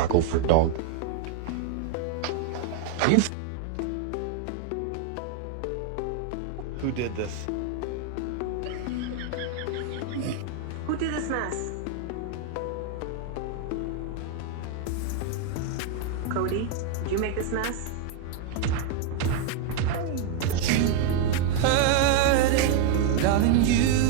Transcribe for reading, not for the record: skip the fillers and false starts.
taco for dog. Are you Who did this? Who did this mess? Cody, did you make this mess? Heard it, darling, you